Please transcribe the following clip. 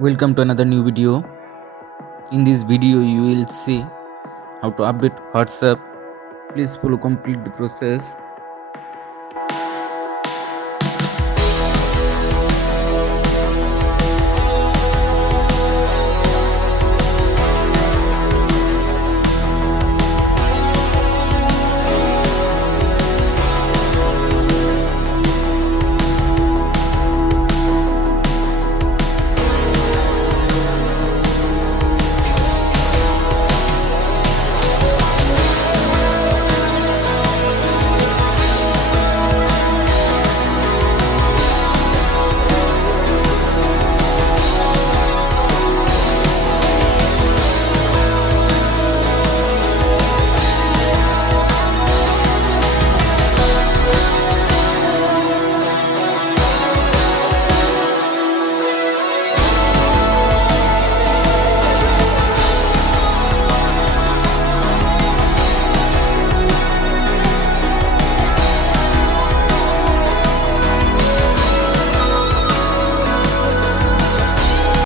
Welcome to another new video. In this video you will see how to update WhatsApp. Please follow complete the process.